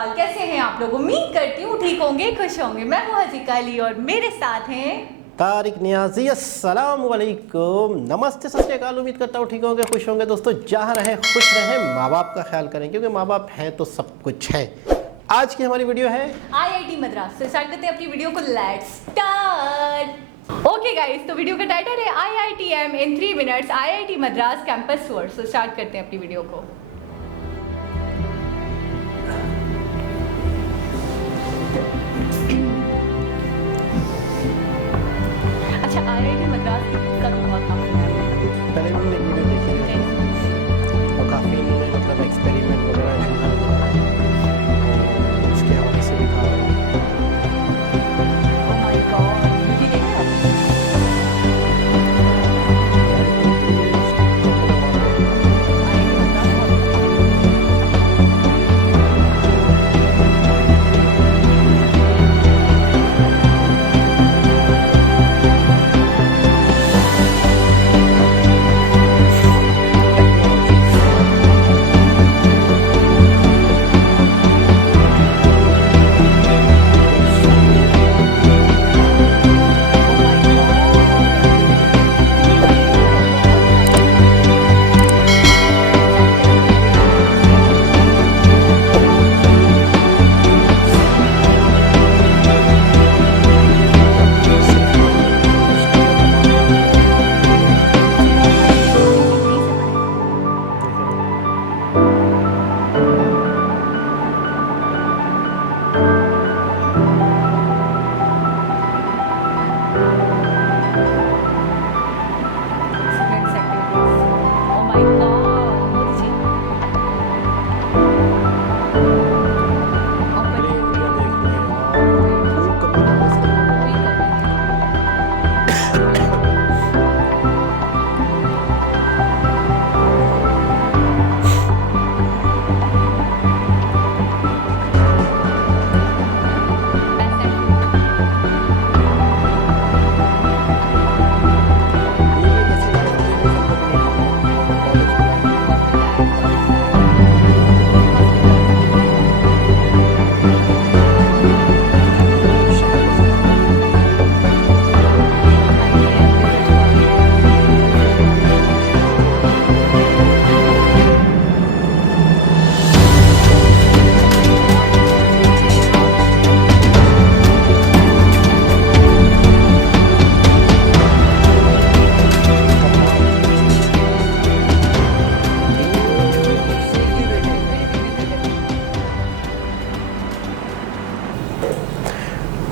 सतरीकाल, कैसे हैं आप लोग? उम्मीद करती हूँ ठीक होंगे, खुश होंगे। मैं हूँ हज़ीका अली और मेरे साथ हैं तारिक नियाजी। अस्सलाम वालेकुम, नमस्ते, सत श्री अकाल। उम्मीद करता हूँ ठीक होंगे, खुश होंगे। दोस्तों, जहाँ रहें खुश रहें, माँ बाप का ख्याल करें, क्योंकि माँ बाप है तो सब कुछ है। आज की हमारी वीडियो है IIT मद्रास। तो स्टार्ट करते हैं अपनी वीडियो को। Let's start. ओके गाइस, तो वीडियो का टाइटल है IITM इन 3 minutes, IIT Madras campus tour. तो स्टार्ट करते हैं अपनी वीडियो को। अच्छा, IIT मद्रास का तो बहुत नाम सुना है। पहले भी एक वीडियो देखी थी और काफ़ी इन्होंने मतलब एक्सपेरिमेंट वगैरह इसमें दिखाया और उसके हवाले से भी था। Oh my God, ये देखा?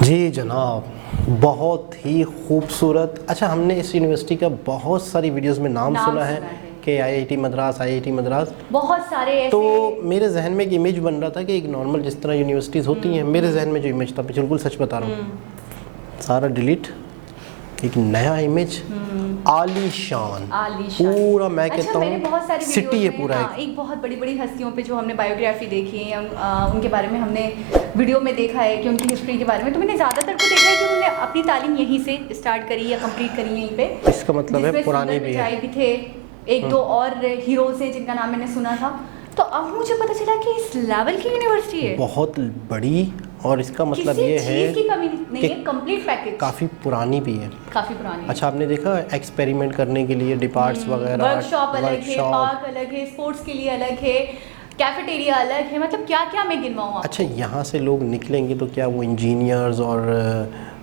जी जनाब, बहुत ही खूबसूरत। अच्छा, हमने इस यूनिवर्सिटी का बहुत सारी वीडियोस में नाम सुना है कि IIT मद्रास, IIT मद्रास, बहुत सारे ऐसे। तो मेरे जहन में एक इमेज बन रहा था कि एक नॉर्मल जिस तरह यूनिवर्सिटीज़ होती हैं, मेरे जहन में जो इमेज था, बिल्कुल सच बता रहा हूँ, सारा डिलीट, एक नया इमेज, आलीशान, पूरा मैं कहता हूँ सिटी है पूरा। एक बहुत बड़ी बड़ी हस्तियों पे जो हमने बायोग्राफी देखी है, उनके बारे में हमने वीडियो में देखा है कि उनकी हिस्ट्री के बारे में, तो मैंने ज़्यादातर को देखा है कि उन्होंने अपनी तालीम यहीं से स्टार्ट करी या कंप्लीट करी यहीं पे। इसका मतलब है पुरानी भी है। भी थे, एक दो और हीरोज हैं जिनका नाम मैंने सुना था। तो अब मुझे पता चला कि इस लेवल की यूनिवर्सिटी है, बहुत बड़ी, और इसका मतलब ये है की कमी नहीं है, कंप्लीट पैकेज, काफ़ी पुरानी भी है, काफ़ी पुरानी। अच्छा, आपने देखा एक्सपेरिमेंट करने के लिए डिपार्ट्स वगैरह, वर्कशॉप अलग है, पार्क अलग है, स्पोर्ट्स के लिए अलग है, कैफेटेरिया अलग है, मतलब क्या क्या मैं गिनवाऊँ आपको। अच्छा, यहाँ से लोग निकलेंगे तो क्या वो इंजीनियर्स और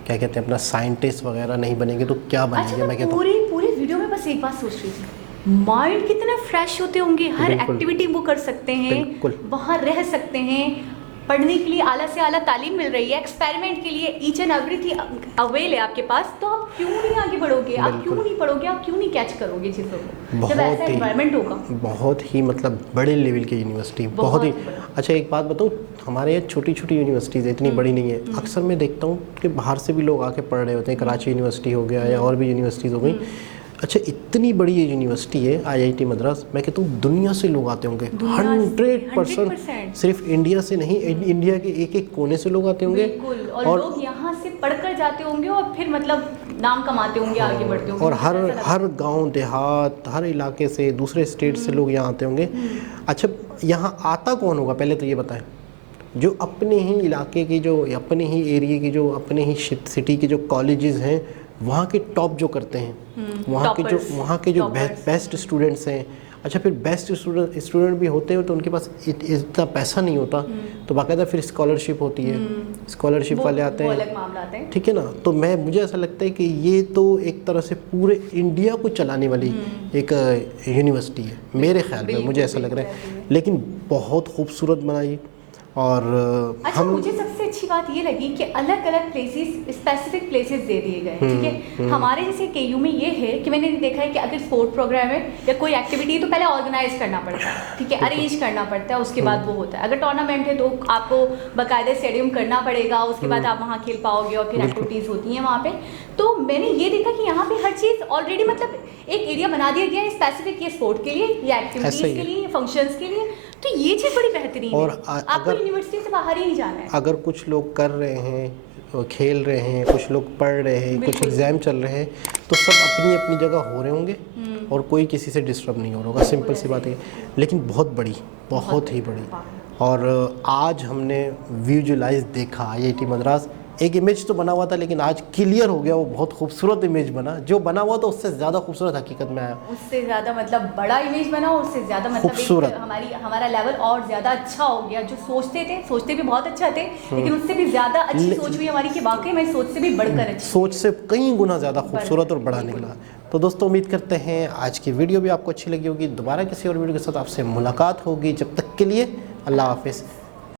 क्या कहते हैं अपना साइंटिस्ट वगैरह नहीं बनेंगे तो क्या बनेंगे? अच्छा, मैं कहता हूँ पूरी वीडियो में बस एक बात सोच रही थी, माइंड कितना फ्रेश होते होंगे, हर एक्टिविटी वो कर सकते हैं, वहाँ रह सकते हैं, पढ़ने के लिए आला से आला तालीम मिल रही है, एक्सपेरिमेंट के लिए ईच एंड एवरीथिंग अवेल है आपके पास, तो आप क्यों नहीं आगे बढ़ोगे, आप क्यों नहीं पढ़ोगे, आप क्यों नहीं कैच करोगे चीज़ों को जब ऐसा एनवायरनमेंट होगा। बहुत ही मतलब बड़े लेवल की यूनिवर्सिटी, बहुत ही। अच्छा, एक बात बताऊँ, हमारे यहाँ छोटी छोटी यूनिवर्सिटीज़ इतनी बड़ी नहीं है। अक्सर मैं देखता हूँ कि बाहर से भी लोग आके पढ़ रहे होते हैं, कराची यूनिवर्सिटी हो गया या और भी यूनिवर्सिटीज़ हो गई। अच्छा, इतनी बड़ी ये यूनिवर्सिटी है IIT मद्रास, मैं कहता हूँ दुनिया से लोग आते होंगे, 100%, सिर्फ इंडिया से नहीं, इंडिया के एक एक कोने से लोग आते होंगे, और लोग यहाँ से पढ़कर जाते होंगे और फिर मतलब नाम कमाते होंगे, आगे बढ़ते होंगे। और हर गांव देहात, हर इलाके से, दूसरे स्टेट से लोग यहाँ आते होंगे। अच्छा, यहाँ आता कौन होगा पहले तो ये बताएं, जो अपने ही इलाके की, जो अपने ही एरिया की, जो अपने ही सिटी के जो कॉलेजेस हैं वहाँ के टॉप जो करते हैं, वहाँ के जो बेस्ट स्टूडेंट्स हैं। अच्छा, फिर बेस्ट स्टूडेंट भी होते हैं तो उनके पास इतना पैसा नहीं होता, तो बाकायदा फिर स्कॉलरशिप होती है, स्कॉलरशिप वाले आते हैं, अलग मामला आता है। ठीक है ना। तो मुझे ऐसा लगता है कि ये तो एक तरह से पूरे इंडिया को चलाने वाली एक यूनिवर्सिटी है मेरे ख्याल में, मुझे ऐसा लग रहा है। लेकिन बहुत खूबसूरत बनाई। और अच्छा, मुझे सबसे अच्छी बात ये लगी कि अलग अलग प्लेसेस, स्पेसिफिक प्लेसेस दे दिए गए, ठीक है। हमारे जैसे केयू में ये है कि मैंने देखा है कि अगर स्पोर्ट प्रोग्राम है या कोई एक्टिविटी है तो पहले ऑर्गेनाइज करना पड़ता है, ठीक है, अरेंज करना पड़ता है, उसके बाद वो होता है। अगर टूर्नामेंट है तो आपको बाकायदा स्टेडियम करना पड़ेगा, उसके बाद आप वहाँ खेल पाओगे और फिर एक्टिविटीज़ होती हैं वहाँ पे। तो मैंने ये देखा कि यहाँ पे हर चीज़ ऑलरेडी, मतलब एक एरिया बना दिया गया है स्पेसिफिक, ये स्पोर्ट के लिए या एक्टिविटीज़ के लिए, फंक्शंस के लिए। तो ये चीज़ बड़ी बेहतरीन है। और आपको यूनिवर्सिटी से बाहर ही नहीं जाना है। अगर कुछ लोग कर रहे हैं, खेल रहे हैं, कुछ लोग पढ़ रहे हैं, कुछ एग्जाम चल रहे हैं, तो सब अपनी अपनी जगह हो रहे होंगे और कोई किसी से डिस्टर्ब नहीं हो रहा होगा, सिंपल सी बात है। लेकिन बहुत ही बड़ी। और आज हमने विजुअलाइज देखा IIT मद्रास, एक इमेज तो बना हुआ था लेकिन आज क्लियर हो गया, वो बहुत खूबसूरत इमेज बना। जो बना हुआ था उससे ज़्यादा खूबसूरत हकीकत में आया, उससे ज़्यादा मतलब बड़ा इमेज बना, उससे ज़्यादा मतलब खूबसूरत, हमारा लेवल और ज़्यादा अच्छा हो गया। जो सोचते भी बहुत अच्छा थे, लेकिन उससे भी ज़्यादा अच्छी सोच हुई हमारी कि वाकई में सोच से भी बढ़कर अच्छी, सोच से कई गुना ज़्यादा खूबसूरत और बड़ा निकला। तो दोस्तों, उम्मीद करते हैं आज की वीडियो भी आपको अच्छी लगी होगी। दोबारा किसी और वीडियो के साथ आपसे मुलाकात होगी। जब तक के लिए अल्लाह हाफिज़।